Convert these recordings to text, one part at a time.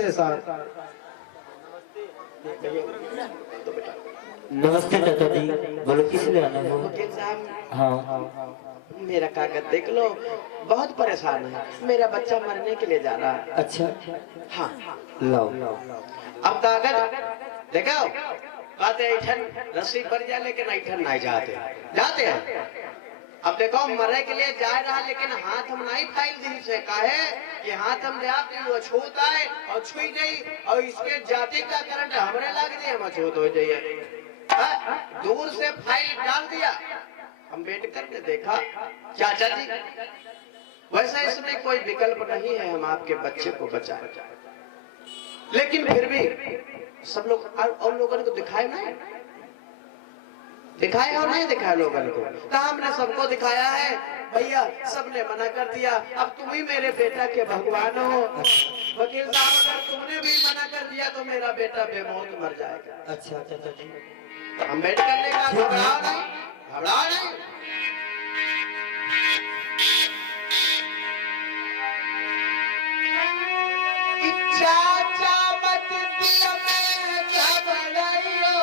नमस्ते सर। नमस्ते चाचा जी, बोलो किस लिए आना है? वकील साहब, हाँ मेरा कागज देख लो, बहुत परेशान है। मेरा बच्चा मरने के लिए जा रहा है। अच्छा, हाँ, लाओ। अब कागज देखो, कहते ऐठन रस्सी पर जा, लेकिन ऐठन नहीं जाते जाते हैं। अब देखो मरे के लिए जा रहा, लेकिन हाथ हम नहीं फाइल दी से काहे कि हाथ हम दे वो छूता है और छुई गई और इसके जाति का करंट हमरे लग दिए, हम छूत हो जाइए। दूर से फाइल डाल दिया। अम्बेडकर ने देखा, चाचा जी वैसा इसमें कोई विकल्प नहीं है, हम आपके बच्चे को बचाए, लेकिन फिर भी सब लोग और लोगों को दिखाए नहीं, दिखाया और नहीं दिखाया लोगों को, तो हमने सबको दिखाया है भैया, सबने मना कर दिया। अब तुम ही मेरे बेटा के भगवान हो वकील साहब, अगर तुमने भी मना कर दिया तो मेरा बेटा बेमौत मर जाएगा। अच्छा चाचा जी, अम्बेडकर ने कहा घबराओ नहीं, घबराओ नहीं। चाचा मत दिल में घबराइयो,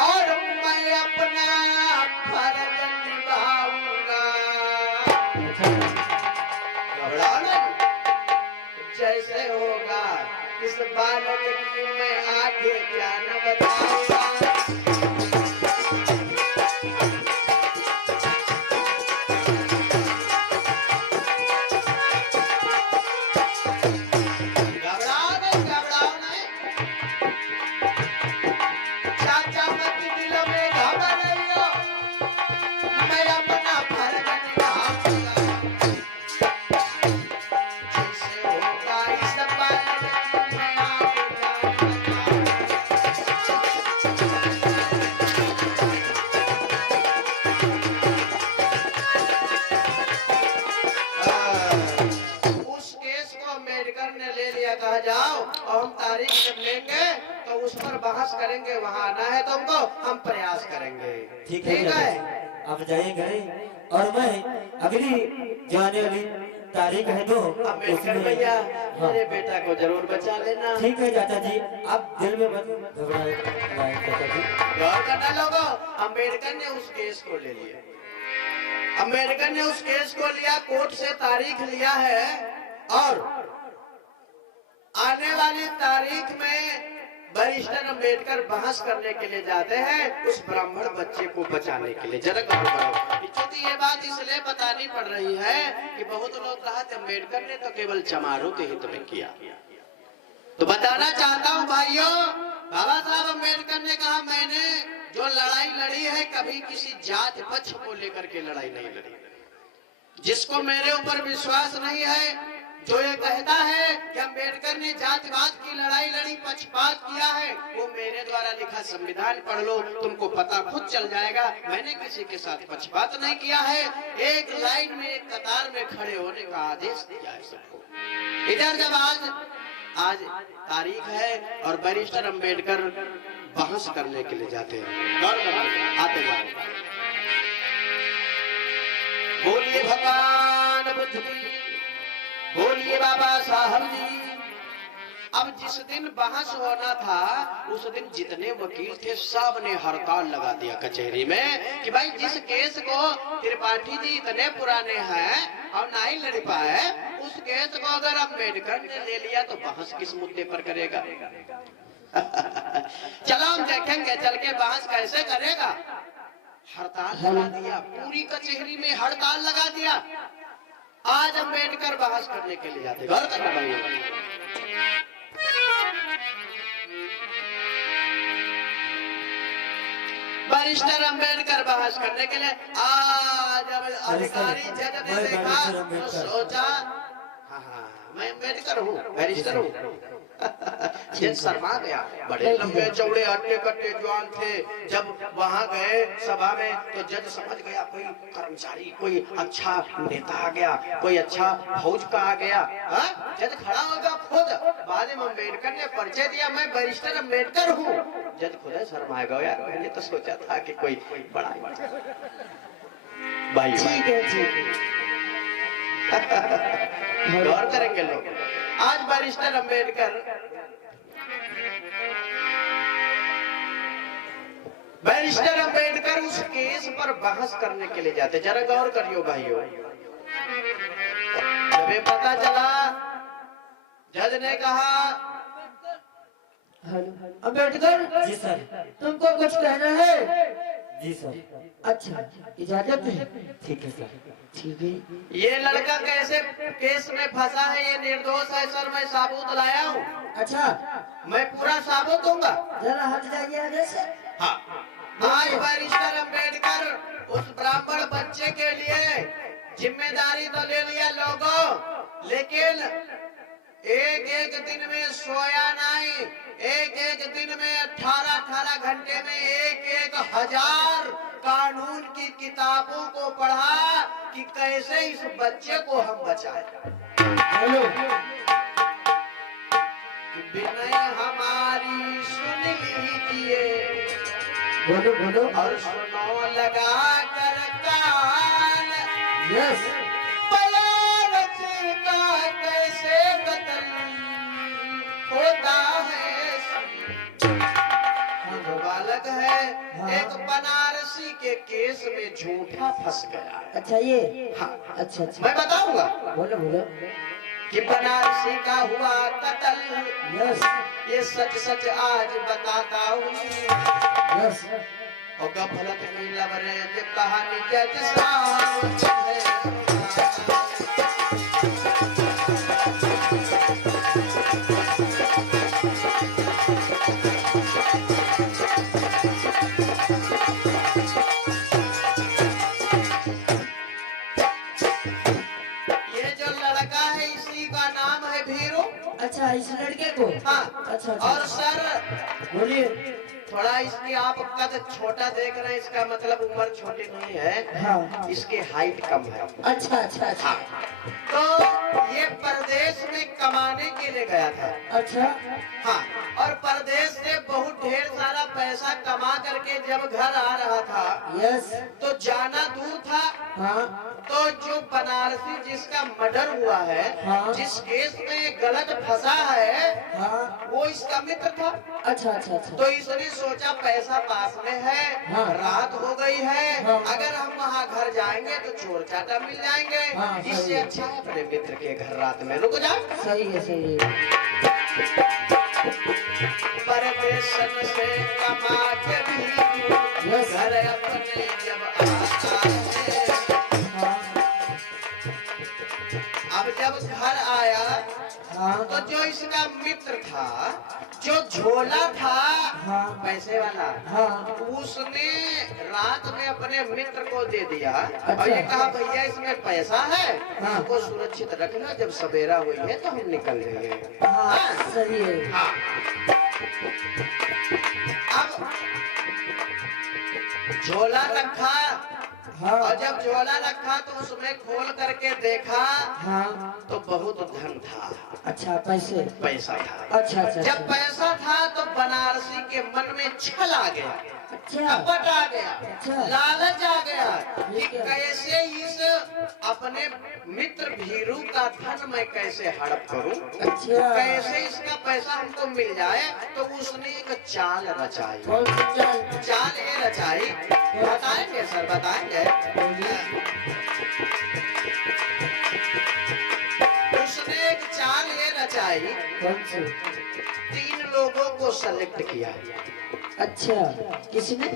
और मैं अपना फर्ज निभाऊंगा। घबराओ नहीं, जैसे होगा इस बालक की मैं आगे क्या न बताऊंगा। घबराओ नहीं, घबराओ नहीं, चाचा मत दिल में घबराइयो, मैं अपना फर्ज निभाऊंगा। जैसे होगा इस बालक की मैं आगे क्या न बताऊंगा। उस केस को अम्बेडकर ने ले लिया, कहा जाओ और हम तारीख जब लेंगे तो उस पर बहस करेंगे, वहां आना है तुमको, हम प्रयास करेंगे। ठीक है चाचा जी, आप जाइए घरे, और मैं अगली जो आने वाली तारीख है दो, अम्बेडकर भैया मेरे बेटा को जरूर बचा लेना। ठीक है चाचा जी, आप दिल में मत घबराएं चाचा जी। गौर करना लोगों, अम्बेडकर ने उस केस को ले लिया, अम्बेडकर ने उस केस को लिया, कोर्ट से तारीख लिया है, और आने वाली तारीख में बैरिस्टर अम्बेडकर बहस करने के लिए जाते हैं उस ब्राह्मण बच्चे को बचाने के लिए। जरा गौर करो, क्योंकि ये बात इसलिए बतानी पड़ रही है कि बहुत लोग कहा अम्बेडकर ने तो केवल चमारों के हित में किया, तो बताना चाहता हूँ भाइयों, बाबा साहब अम्बेडकर ने कहा मैंने जो लड़ाई लड़ी है कभी किसी जात पक्ष को लेकर के लड़ाई नहीं लड़ी। जिसको मेरे ऊपर विश्वास नहीं है, जो ये कहता है कि अम्बेडकर ने जातिवाद की लड़ाई लड़ी, पक्षपात किया है, वो मेरे द्वारा लिखा संविधान पढ़ लो, तुमको पता खुद चल जाएगा। मैंने किसी के साथ पक्षपात नहीं किया है, एक लाइन में एक कतार में खड़े होने का आदेश दिया है सबको। इधर जब आज तारीख है और बैरिस्टर अम्बेडकर बहस करने के लिए जाते हैं, गौर करो, आते जाओ, बोलिए भगवान बुद्ध की, बोलिए बाबा साहब जी। अब जिस दिन बहस होना था उस दिन जितने वकील थे सब ने हड़ताल लगा दिया कचहरी में कि भाई जिस केस को त्रिपाठी जी इतने पुराने हैं और नहीं लड़ पाए, उस केस को अगर अम्बेडकर ने ले लिया तो बहस किस मुद्दे पर करेगा। चलो हम देखेंगे चल के बहस कैसे करेगा। हड़ताल लगा दिया, पूरी कचहरी में हड़ताल लगा दिया। आज अम्बेडकर बहस करने के लिए जाते, गौर करना भाई। बैरिस्टर अम्बेडकर बहस करने के लिए आज अधिकारी जज ने देखा तो सोचा हाँ मैं अम्बेडकर हूँ, बैरिस्टर हूँ। जज शर्मा गया, बड़े लंबे चौड़े हट्टे कट्टे जवान थे। जब वहां गए सभा में तो जज समझ गया कोई कर्मचारी, कोई अच्छा नेता आ गया, कोई अच्छा फौज का आ गया। जज खड़ा होगा खुद, बाद में अम्बेडकर ने परिचय दिया, मैं बैरिस्टर अम्बेडकर हूँ। जज खुद शर्मा गया, यार मैंने तो सोचा था कि कोई बड़ा भाई। गौर करेंगे लोग। आज बैरिस्टर अंबेडकर उस केस पर बहस करने के लिए जाते। जरा गौर करियो भाइयों, जब ये पता चला, जज ने कहा अम्बेडकर जी सर। तुमको कुछ कहना है? जी सर। अच्छा, इजाजत है? ठीक है सर। ठीक है। ये लड़का कैसे केस में फंसा है, ये निर्दोष है सर, मैं साबूत लाया हूँ, अच्छा, मैं पूरा साबूत दूंगा। जरा हट जाइए आगे से। हाँ, आज बैरिस्टर अंबेडकर उस ब्राह्मण बच्चे के लिए जिम्मेदारी तो ले लिया लोगों, लेकिन एक एक दिन में सोया नहीं, एक एक दिन में 18-18 घंटे में एक 1000 कानून की किताबों को पढ़ा कि कैसे इस बच्चे को हम बचाएं। हेलो, कि विनय हमारी सुन लीजिए बोलो बोलो। और सुनो लगा कर कान, यस, बलारच का कैसे कत्ल होता है। ये जो बालक है एक बनारसी के केस में झूठा फंस गया है। अच्छा ये, हाँ, अच्छा अच्छा, मैं बताऊंगा बोलो बोलो। कि बनारसी का हुआ कत्ल, यस ये सच सच आज बताता हूँ। यस, और गफलत की लबरेज कहानी जज साहब है। ये जो लड़का है इसी का नाम है भीरू। अच्छा, इस लड़के को? हाँ, अच्छा और अच्छा, सर बोलिए। थोड़ा इसकी आप कद छोटा देख रहे हैं, इसका मतलब उम्र छोटी नहीं है, हाँ, इसकी हाइट कम है। अच्छा अच्छा अच्छा, तो ये परदेश में कमाने के लिए गया था। अच्छा, हाँ, और परदेश से बहुत ढेर सारा पैसा कमा करके जब घर आ रहा था यस, तो जाना दूर था। हाँ, तो जो बनारसी जिसका मर्डर हुआ है, हाँ। जिस केस में गलत फंसा है, हाँ, वो इसका मित्र था। अच्छा अच्छा अच्छा, तो इसने सोचा पैसा पास में है, हाँ। रात हो गई है, हाँ। अगर हम वहाँ घर जाएंगे तो चोर चाटा मिल जाएंगे, हाँ, सही इससे है। अच्छा है अपने मित्र के घर रात में रुक जाए। सही है सही है। परदेशन से कमा के भी यस, घर अपने जब आता है, हाँ, अब जब घर आया हाँ, तो जो इसका मित्र था, जो झोला था हाँ, पैसे वाला, हाँ, उसने रात में अपने मित्र को दे दिया और अच्छा। ये कहा भैया इसमें पैसा है, हाँ। इसको सुरक्षित रखना, जब सवेरा हुई है तो हम निकल जाएंगे। हाँ, सही है। हाँ। अब झोला रखा हाँ, और जब झोला रखा तो उसमें खोल करके देखा हाँ, तो बहुत धन था, अच्छा, पैसे, पैसा था। अच्छा अच्छा जब अच्छा, पैसा था तो बनारसी के मन में छल आ गया, अच्छा, कपट आ गया, अच्छा। लालच आ गया कि ठीक है। कैसे इस अपने मित्र भीरू का धन मैं कैसे हड़प करूं, अच्छा, कैसे इसका पैसा हमको मिल जाए। तो उसने एक चाल रचाई। कौन सी चाल? चाल ये रचाई, बताएंगे सर, बताएंगे। उसने एक चाल ये रचाई, कौन सी? 3 लोगों को सेलेक्ट किया। अच्छा, किसने?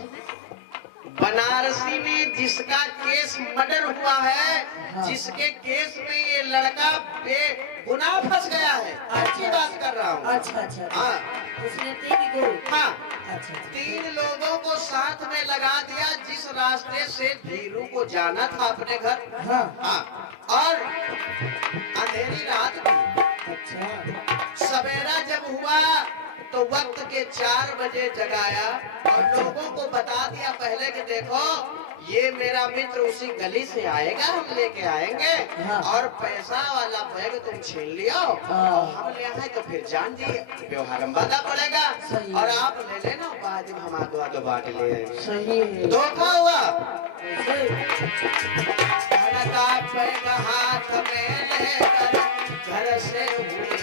बनारसी में जिसका केस मर्डर हुआ है, हाँ। जिसके केस में ये लड़का बेगुनाह फंस गया है, अच्छी बात कर रहा हूँ। अच्छा अच्छा अच्छा, हाँ, उसने 3 को? हाँ, अच्छा, 3 लोगों को साथ में लगा दिया जिस रास्ते से भीरू को जाना था अपने घर। हाँ, हाँ, और अंधेरी रात थी। अच्छा, सवेरा जब हुआ तो वक्त के 4 बजे जगाया और लोगों को बता दिया पहले कि देखो ये मेरा मित्र उसी गली से आएगा, हम लेके आएंगे, हाँ। और पैसा वाला बैग तुम छीन लियो हाँ। और हम ले आए तो फिर जान जी व्यवहार बांधा पड़ेगा, सही। और आप ले लेना, बाद में हम आधो आधो बांट ले आएंगे। सही है। धोखा हुआ। कैसे? धन का बैग हाथ में लेकर घर से हुए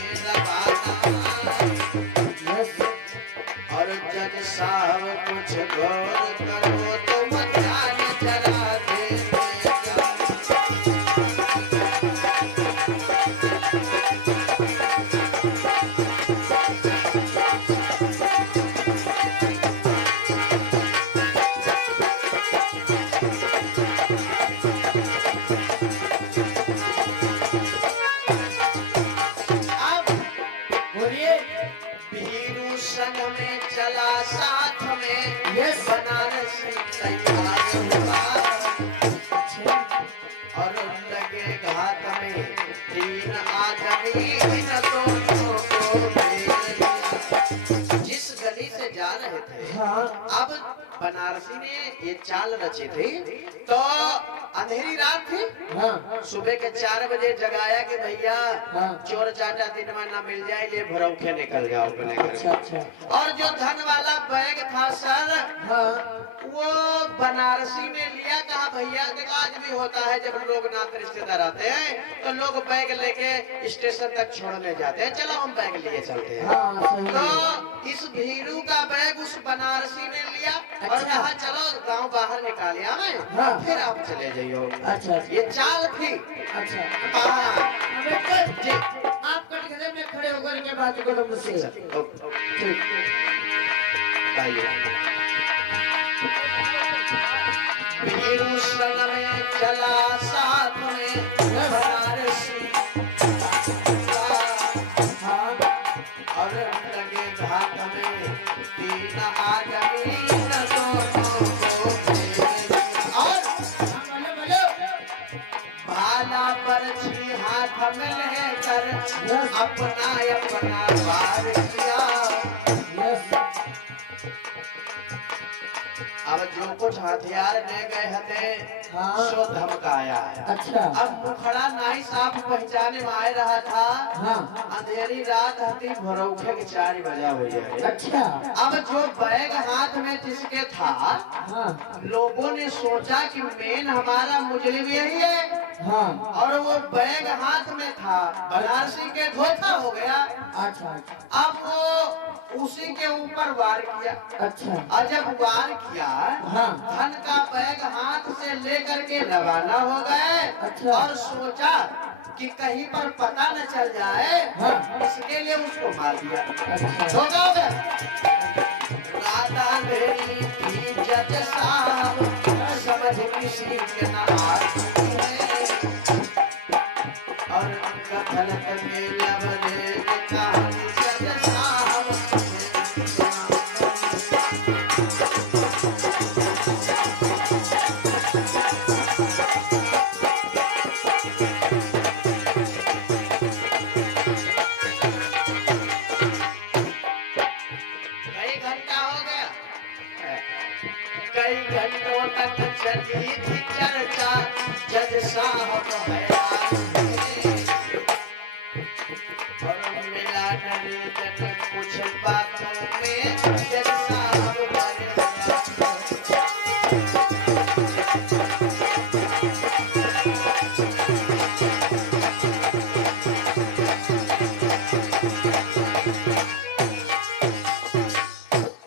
बनारसी ने ये चाल रची थी। तो अंधेरी रात थी, हाँ सुबह के 4 बजे जगाया कि भैया हाँ। चोर चाटा दिन में ना मिल जाए, ले भरौखे निकल जाओ अपने घर। अच्छा अच्छा और जो धन वाला बैग था सर, हाँ वो बनारसी ने लिया। कहा भैया देखो आज भी होता है जब लोग नात रिश्तेदार आते हैं तो लोग बैग लेके स्टेशन तक छोड़ने जाते हैं, चलो हम बैग लिए चलते हैं। हाँ सही है। तो इस भीरू का बैग उस बनारसी ने लिया और अच्छा। कहा चलो गांव बाहर निकालिया मैं, हाँ। फिर आप चले जाइयो। अच्छा अच्छा ये चाल थी। अच्छा हाँ। अम्बेडकर जी। आप कटघरे में खड़े होकर के बात करो मुझसे। ठीक। भीरू संग में चला साथ में बनारसी हाँ और लगे घाट में 3 आदमी न दोनों को फेरे। और बोलो बोलो। भाला बरछी हाथ में लेकर अपना अपना वार किया। यस अब जो कुछ हथियार ले गए हते हाँ। सो धमकाया। अच्छा अब मुखड़ा नहीं साफ पहचाने में आ रहा था। हाँ अंधेरी रात हती, भरौखे के 4 बजा हो जाए। अच्छा अब जो बैग हाथ में जिसके था, हाँ लोगों ने सोचा कि मेन हमारा मुजरिम यही है, हाँ और वो बैग हाथ में था। बनारसी के धोखा हो गया। अच्छा अच्छा अब वो उसी के ऊपर वार किया। अच्छा और जब वार किया, हाँ। धन का बैग हाथ से लेकर के रवाना हो गए। अच्छा। और सोचा कि कहीं पर पता न चल जाए, हाँ। इसके लिए उसको मार दिया। अच्छा हो गया। राधा मेरी थी जज साहब, समझ किसी के न आती है। और गलत में लवने कहानी जज साहब। कई घंटों तक चली थी चर्चा, जज साहब हैरान थे। और मिला डर कुछ बातों में, जज साहब परेशान।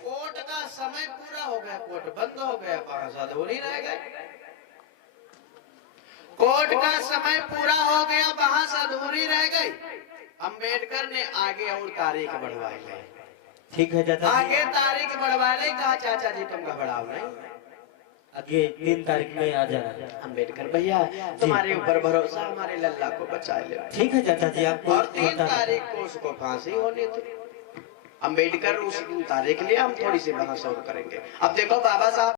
कोर्ट का समय पूरा हो गया, कोर्ट बंद हो गया, 5 अधूरी रह गए। कोर्ट का समय पूरा हो गया, बहस अधूरी रह गई। अम्बेडकर ने आगे और तारीख बढ़वाई है। ठीक है चाचा जी, आगे तारीख बढ़वाने कहा चाचा जी तुम घबराओ नहीं। आगे 3 तारीख में आ जाना। अम्बेडकर भैया तुम्हारे ऊपर भरोसा, हमारे लल्ला को बचा ले। ठीक है चाचा जी, आपको और 3 तारीख को उसको फांसी होनी थी। अम्बेडकर उस तारीख लिए हम थोड़ी सी बहस और करेंगे। अब देखो बाबा साहब